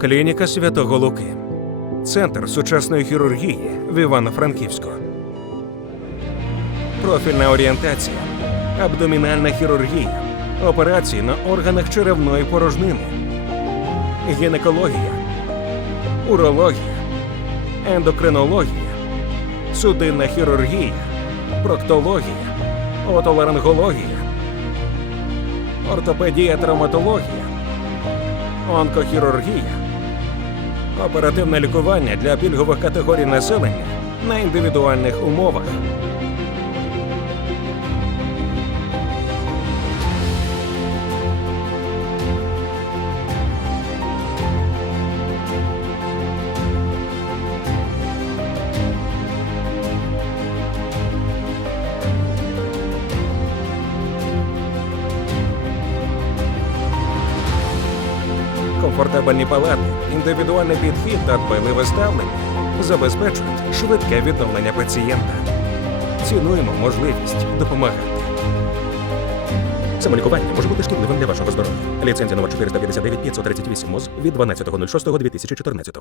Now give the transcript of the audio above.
Клініка Святого Луки. Центр сучасної хірургії в Івано-Франківську. Профільна орієнтація. Абдомінальна хірургія. Операції на органах черевної порожнини. Гінекологія. Урологія. Ендокринологія. Судинна хірургія. Проктологія. Отоларингологія. Ортопедія травматологія. Онкохірургія. Оперативне лікування для пільгових категорій населення на індивідуальних умовах. Комфортабельні палати, індивідуальний підхід та дбайливе ставлення забезпечують швидке відновлення пацієнта. Цінуємо можливість допомагати. Самолікування може бути шкідливим для вашого здоров'я. Ліцензія номер 459 538 МОЗ від 12.06.2014.